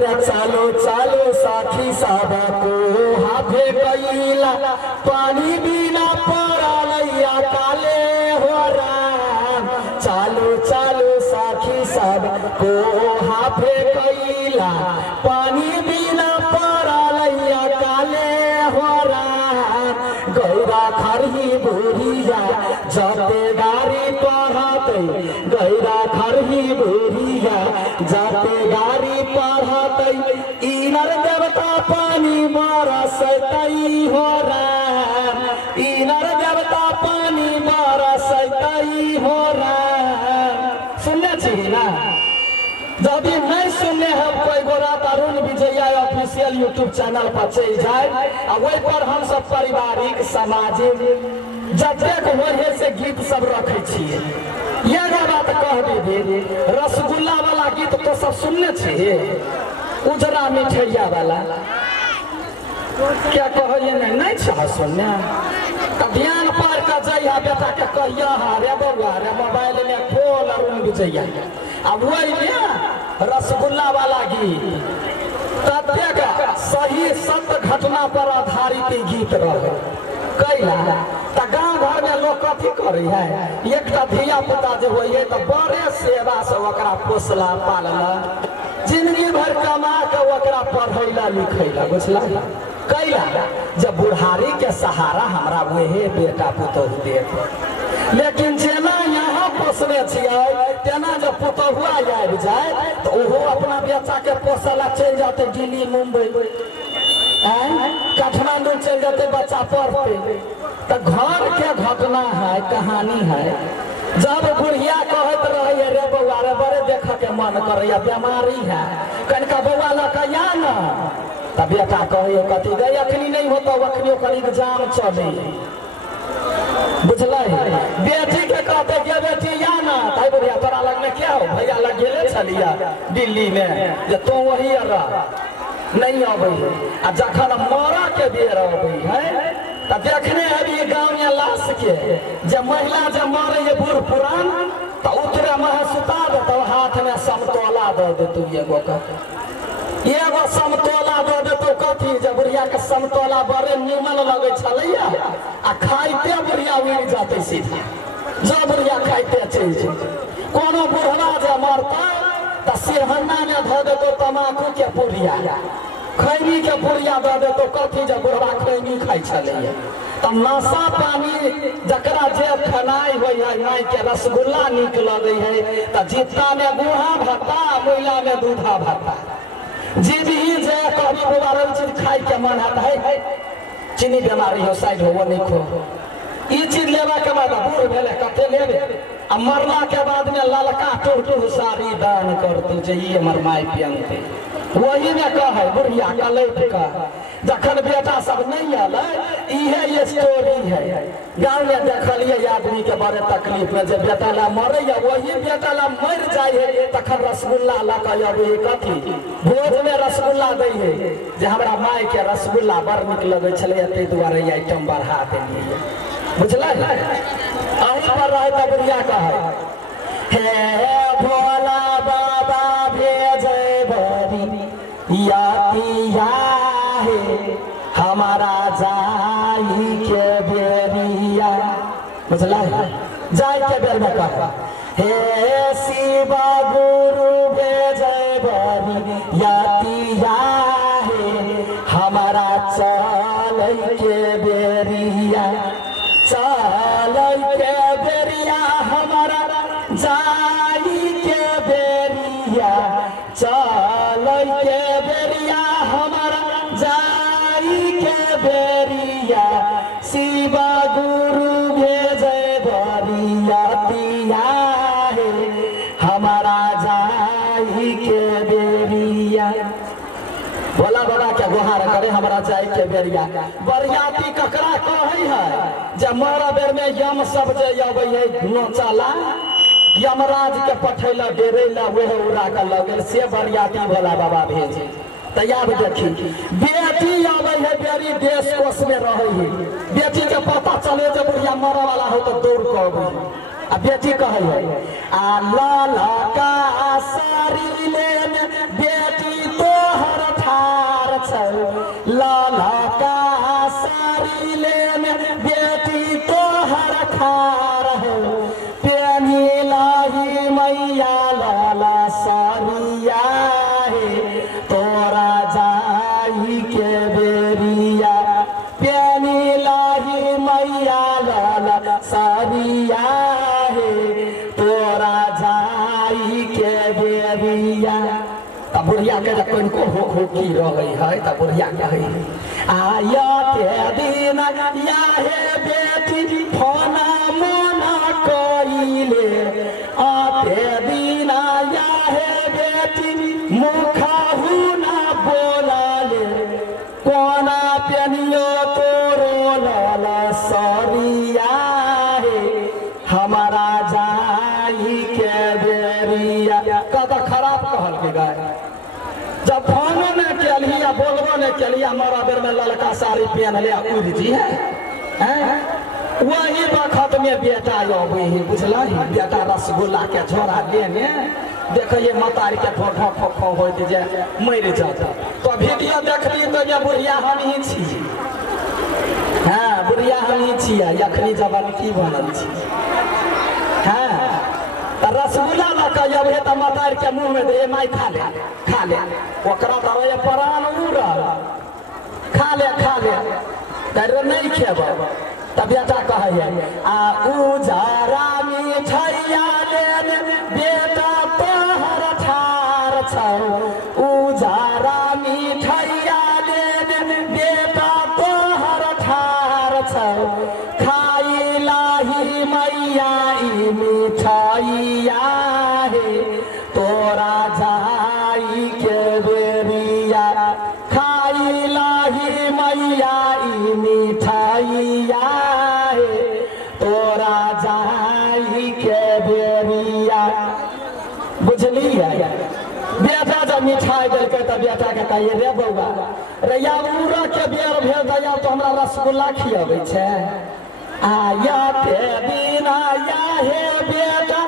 अरे चलो चलो साथी सब को हाथे कैला पानी बिना पड़लैया काले हो राम। चलो चलो साथी सब को हाथे कैला पानी बिना पड़लैया काले हो राम। गैरा खरही बुढ़िया जतेदारी पढ़ते गैरा खरही बुढ़िया जतेदारी पढ़ते इनर देवता पानी बरसतई हो राम। इनर देवता पानी बरसतई हो राम। सुनने चाहिए ना, यदि नहीं सुनने हम कोई गोरा तरुण विजया ऑफिशियल यूट्यूब चैनल पर चल जाए आ वही पर हम सब पारिवारिक सामाजिक जतेक वही से गीत सब रखे छिए। ये बात कह दीजिए रसगुल्ला वाला गीत तो सब सुनने छिए, उजरा मिठैया वाला क्या कहिए नहीं चाह सुनने। ध्यान पर का जइया बेटा के कहिया रे बउआ रे मोबाइल में खोल अरुण विजया अब वही में रसगुल्ला वाला गीत तत्व सही सत्य घटना पर आधारित गीत रहे कैला त गाँव घर में लोग कथी करे है एक धिया पुता जो होइए तो बड़े सेवा से ओकरा पोसला पालला जिंदगी भर कमा के ओकरा पढ़ैला लिखैला बुझला कैला जब बुढ़ारी के सहारा हमरा वही बेटा पुतहु देत। लेकिन जेना यहाँ पोसने छियै तेना जब पुतहुआ आबि जाए तो ओहो अपना बेटा के पोसला चल जाते दिल्ली मुंबई काठमांडू चल जाते बच्चा पढ़ते। तो घर के घटना है कहानी है। जब बुढ़िया कहत रही रे बउआ रे बड़े देख के मन करैया बीमारी है कनिका बउआ लकैया न तब बेटा कहे कथी गई अखनी नहीं होता अखनी ओकर एग्जाम चले बुझल। बेटी के कहते के बेटी या ना ताई बुढ़िया तोरा लग में क्या हो भैया लग गेले छलिया दिल्ली में जे तू वही रह नहीं अबै आ जखन मरा के बेर अबै है तो देखने अभी गाँव में लाश के जब महिला जब मारे ये बूढ़ पुरान तो उतरे मह सुता दे तो हाथ में समतोला दे दे तू एगो समतोला दे दे तो कथी जब बुढ़िया के समतोला बड़े निमन लगे छलैया आ खाइते बुढ़िया उड़ जाते सीधा जब बुढ़िया खाइते चल कोनो बुढ़वा जब मरता तो सिरहन्ना में धो दे तो तमाकू के पुड़िया खैनी के पुड़िया दे दे तो कथी जब बुढ़वा खैनी खाई छलैया तब नशा पानी जकरा जे खनाई हो नाई के रसगुल्ला निक लगे है तो जितना में गुहा भत्ता महिला में दूधा भत्ता जी भी जे कभी बुआर चीज खाई के मन आता है चीनी बीमारी हो साइड हो नहीं खो ये चीज लेवा के बाद बूढ़ भेले कते लेबे आ मरला के बाद में ललका टूटू साड़ी दान कर तू जे ये हमर माई पियनते वही में कहे बुढ़िया कलैत का जखन बेटा सब नहीं आल इहे ये स्टोरी है। गाँव में देखलिए आदमी के बड़े तकलीफ में जब बेटा ला मरे वही बेटा ला मर जाए तखन रसगुल्ला ला के कथी भोज में रसगुल्ला दे है जे हमरा माई के रसगुल्ला बड़ निक लगे छले ते दुआरे आइटम बढ़ा देलिए बुझल। अहीं पर रहे तो बुढ़िया कहे हे भोला बाबा भेजे बरी यातिया है हमारा जाई के बेरिया बुझल जाई के बेर में कहा हे शिवा गुरु भेजे बरी यातिया है हमारा चल के बेरिया चल के बेरिया हमारा जाई के बेरिया चल के बेरिया हमारा जाई के बेरिया शिवा गुरु भेजे बरिया पिया है हमारा जाई के बेरिया। भोला बाबा के गुहार करे हमारा जाई के बेरिया बरियाती ककरा कहे है जब मर बेर में यम सब जे अबै है नोचला यमराज के पठैला डेरेला वह उड़ा के लगल से बरियाती भोला बाबा भेजे। तैयार देखी बेटी आवे है बेरी देश कोष में रहे है बेटी के पता चले जब बुढ़िया मरे वाला हो तो दौड़ के अबै आ बेटी कहे है आ लाला का सारी ले बेटी तो को हो की रहे है त बुढ़िया कहे आया के दिन या हे बेटी फोना मोना कइले आते दिन या हे बेटी मुखा हुना बोलाले कोना पेनियो तोरो लाला सरिया हे हमारा जाई के बेरिया कदा खराब कहल के गाय जब फोनो ने केलिया बोलबो ने केलिया मारा बेर में ललका साड़ी पहन ले उड़ जी है वही वक्त में बेटा अबे ही बुझला ही बेटा रसगुल्ला के झोरा लेने देखिए मतारी के फोटो फोटो होते जे मर जाता तो वीडियो देखली तो ये बुढ़िया हम ही छी हाँ बुढ़िया हम ही छियै अखनी जवान की बनल छी हाँ रसगुल्ला न कहियो हे त मतारी के मुंह में दे माई खा ले ओकरा दरय प्राण उड़ल खा ले कर नहीं खेब त बेटा कहे आ उजारा मिठैया ले बेटा तोहर ठार छौ उजारा मिठैया ले बेटा तोहर ठार छौ खाई लाही मैया ई मिठैया हे तोरा जाई के बेरिया खाई लाही मैया ई मिठैया हे तोरा जाई के बेरिया बुझलिए बेटा जब मिठाई देलकै त बेटा के कहिए रे बौआ रैया उड़ा के बेर भेल दैया तो हमरा रसगुल्ला खियाबै छै आया ते बिना या हे बेटा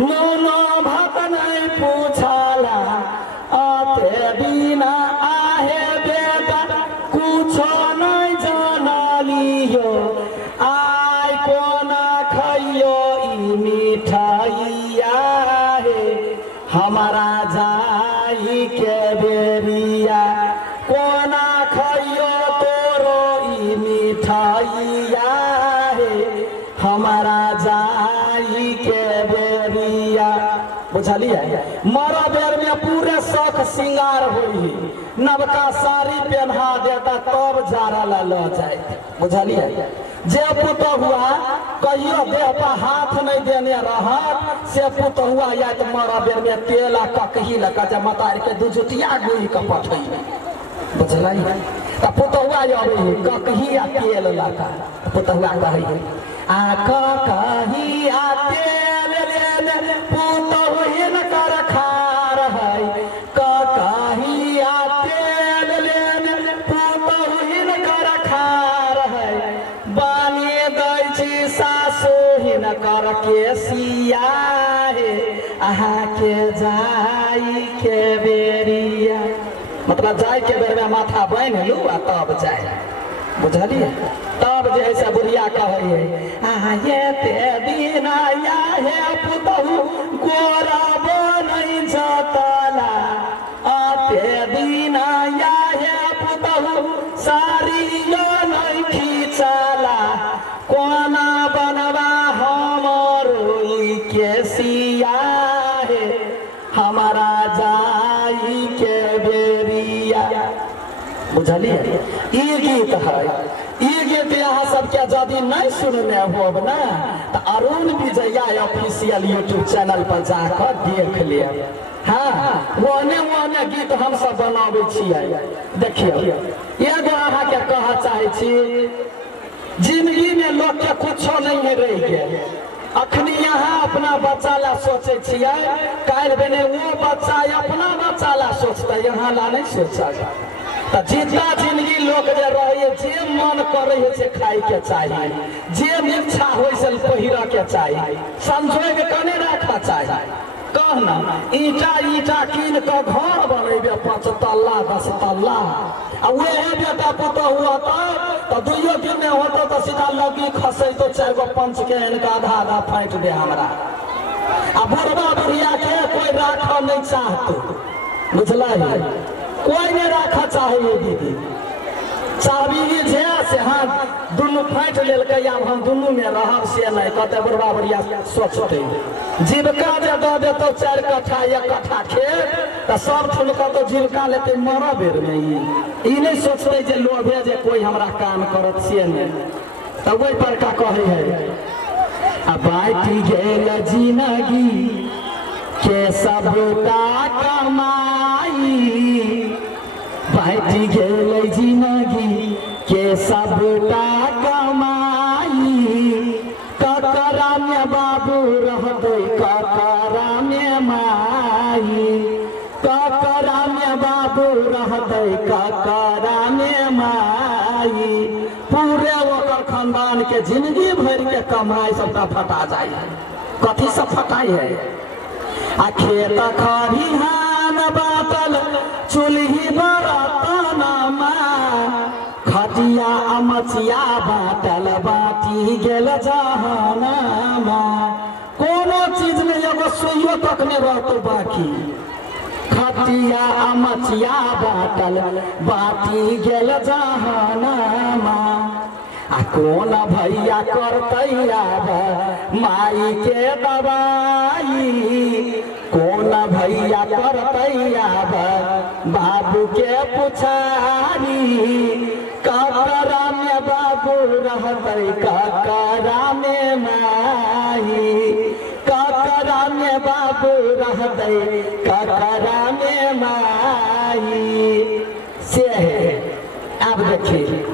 नूनो भात नहीं पूछला आते बिना आहे बेटा कुछो नहीं जानलियो आय कोना खइयो ई मिठाइया हे हमारा जाई के बेरिया कोना खइयो तोरो ई मिठाइया हे हमारा जाई के बेरिया बुझलिए मरा बेर में पूरे शौक श्रृंगार होई नवका साड़ी पहना देता तब जारा ला लो जाए बुझलिए जे पुतहुआ कहियो देह पर हाथ नहीं देने रहत से पुतहुआ या तो मरा बेर में तेला ककही लगा जे मतारी के दुजुटिया गुई के पठई बुझलिए त पुतहुआ अबे ककही आ तेल लगा पुतहुआ कहे आ ककही आ तेल ले पुतहुन कर खार है ककही आ तेल ले पुतहुन कर खार है बानी दै छी सासुहिन कर के सिया हे आहा के जाई के बेरिया मतलब जाए के बेर में माथा बांध लू आ तब जाए बुझलिए तब जे है बुढ़िया कहे ये ते दिन या हे पुतहु गोरा नहीं जतला आते दिन या हे पुतहु साड़ियो नहीं खींचला कोना बनवा हमरो के सिया हे हमारा जाई के बेरिया बुझलिए ई गीत है ई गीत यहाँ सबके यदि नहीं सुनने होब ना तो Arun Vijaya official YouTube channel पर जाकर देख ले हाँ ओने गीत हम सब बनावे छियै देखिए एगो अहाँ के कह चाहे छी जिंदगी में लोग के कुछो नहीं रह गए अखनी यहाँ अपना बच्चा ला सोचे छियै काल्हि बने वो बच्चा अपना बच्चा ला सोचते यहाँ ला नहीं सोचा तो जितना जिंदगी लोग जे रहे जे मन करे से खाई के चाहिए जे इच्छा हो से पहिर के चाहिए संजोग कने रखा चाहिए कहना ईटा कीन के घर बनेबे 5 तल्ला 10 तल्ला आ वही बेटा पुतौ हुआ तो दुइयो दिन में होता तो सीधा लगी खसे तो 4 गो पंच के इनका आधा फाइट दे हमरा आ बुढ़वा बुढ़िया के कोई राख नहीं चाहतो बुझला कोई नहीं रखा चाहिए दीदी चाबी जे से हाथ दुनू फाटि लेलकै, आब हम दुनू में रहब से नहीं कते बुढ़वा बुढ़िया सोचते। जीविका जे दऽ देतौ 4 कट्ठा 1 कट्ठा खेत तऽ सब ठुलका तो जीविका लेते मरऽ बेर में ई नहीं सोचते जे लोभे जे कोई हमरा काम करत से नहीं। तब वही पर का कहे है आ बाटी गेल जिंदगी के सबटा कमाई, बाटी गेल जिंदगी के सबटा कमाई, ककरा में बाबू रहते ककरा में माई, ककरा में बाबू रहते ककरा में माई, पूरे ओकर खानदान के जिंदगी भर के कमाई सबटा फटा जाए। कथी सब फटाई है आ खेत खरिहान बाटल चूल्ही बरतनमा, खटिया अमचिया बाटल बाटी गेल जहानमा, कोनो चीज में एगो सुइयो तक नहीं रहतो बाकी, खटिया अमचिया बाटल बाटी गेल जहानमा, आ कौन भैया करतै आब माई के दवाई, कौन भैया करतै आब बाबू के पुछारी, ककरा में बाबू रहतै ककरा में माई, ककरा में बाबू रहतै ककरा में माई। से है अब देखिए